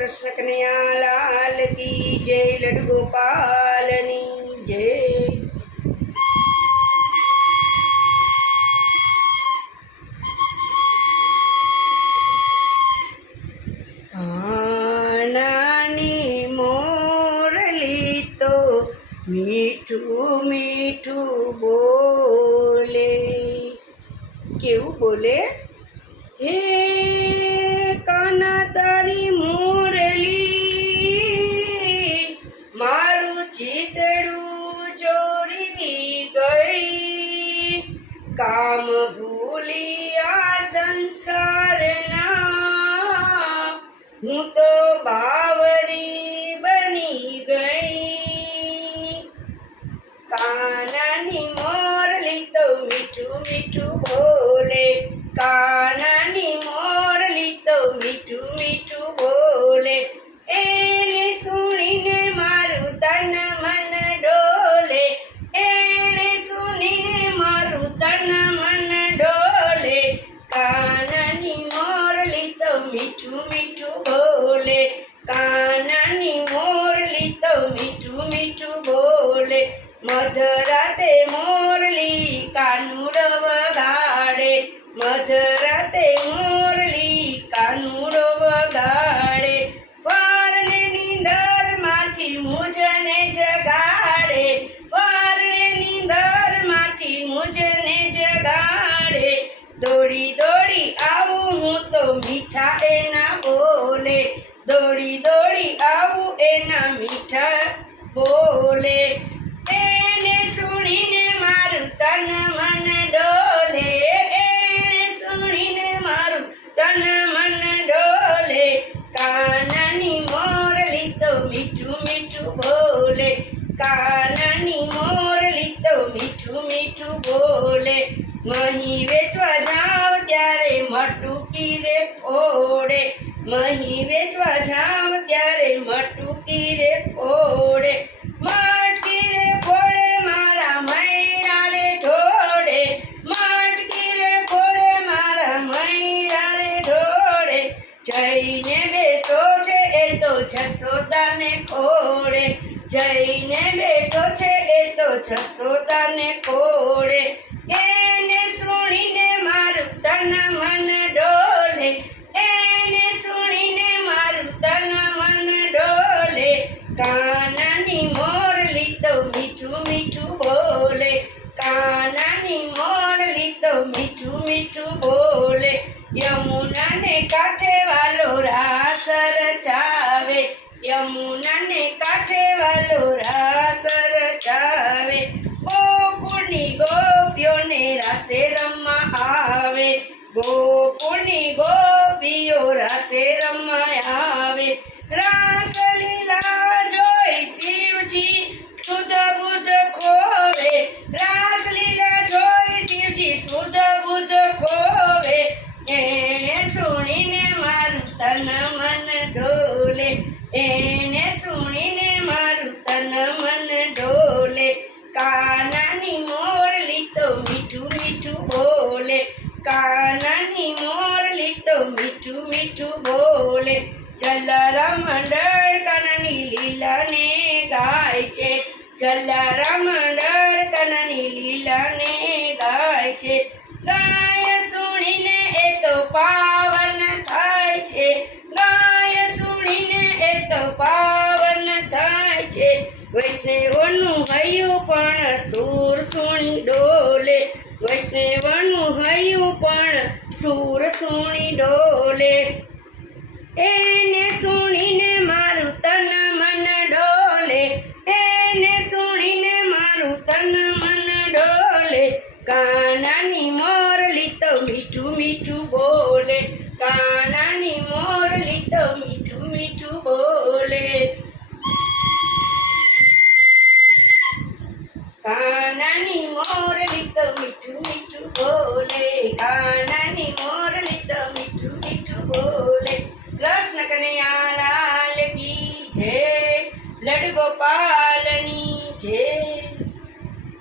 कृष्ण कन्हैया लाल की जय। लड्डू गोपालनी जय। कानानी मोरली तो मीठू मीठू बोले। केवू बोले? हे काना तारी मोरली मारू चीतड़ू चोरी गई। काम भूलिया संसार ना हूँ तो बावरी बनी गई। कानानी मोरली तो मीठू मीठू बोले। कानानी मोरली तो मीठू मीठू बोले। एने सुनीने मारू तन मन डोले। एने सुनीने मारू तन मन डोले। कानानी मोरली तो मीठू मीठू बोले। कानानी मोरली तो मीठू मीठू बोले। मधराते मोरली कानुडो वगाड़े। मधराते मोरली कानुडो वगाड़े। वारने नींदर माथी मुझने जगाड़े। वारने नींदर माथी मुझने जगाड़े। दौड़ी दौड़ी आऊं हूँ तो मीठा एना बोले। दौड़ी दौड़ी आऊं एना मीठा बोले। एने सुनीने मारू तन मन डोले। एने सुनीने मारू तन मन डोले। कानानी मोरली तो मीठू मीठू बोले। कानानी मोरली तो मीठू मीठू बोले। मही वेचवा जाव त्यारे मटुकी रे फोड़े। मही वेचवा जाव त्यारे मटुकी रे फोड़े। मटकी रे फोड़े मारा मैरा रे ढोड़े। मटकी रे फोड़े मारा मैरा रे ढोड़े। जईने बेसो छे ए तो जसोदाने खोड़े। जईने बेठो छे ए तो जसोदाने खोड़े। एने सुनीने मारू तन मन डोले। एने सुनीने मारू तन मन डोले। कानानी मोरली तो मीठू मीठू बोले। कानानी मोरली तो मीठू मीठू बोले। यमुना ने कांठे वालो रास रचावे। यमुना ने कांठे वालो रास रचावे। गोकुळनी गोपीओ ने रासे रमवा आवे। गोकुळनी गोपीओ रासे रमवा आवे। रासलीला जोई शिवजी सुध बुध खोवे। रासलीला जोई शिवजी सुध बुध खोवे। एने सुनीने मारू तन मन डोले। एने सुनीने मारू तन मन डोले। कानानी मोरली तो मीठू मीठू बोले। कानानी मोरली तो मीठू मीठू बोले। जलाराम मंडळ कानानी लीला ने गाय छे। जलाराम मंडळ कानानी लीला ने गाय छे। गाय सुनीने ए तो पावन थाय छे। गाय सुनीने ए तो पावन थाय छे। वैष्णवनु हयु पण सूर सुणी डोले। वैष्णवनु हयु पण सूर सुणी डोले। एने सुनीने मारू तन मन डोले। एने सुनीने मारू तन मन डोले। कानानी मोरली तो मीठू मीठू बोले। कानानी मोरली तो मीठू मीठू बोले। कानानी मोरली तो मीठू मीठू बोले। कानानी